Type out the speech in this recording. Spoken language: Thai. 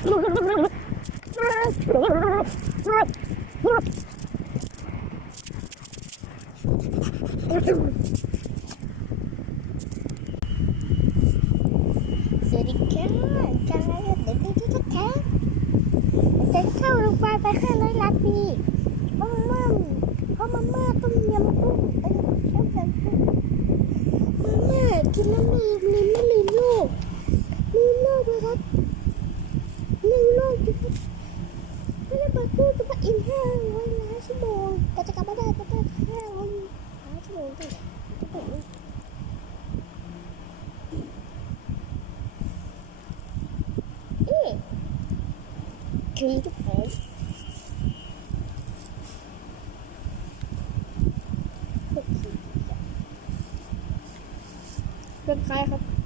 สวัสดีค่ะจ้าเด็กๆทุกท่านจะเข้าโรงพยาบาลไปห้าร้อยล้านปีเพราะมาม่าเพราะมาม่าต้มยำกุ้งเอ้ยชอบกันกุ้งมาม่ากินแล้วมลืมไม่ลืม คือทุกคนเป็นใครครับ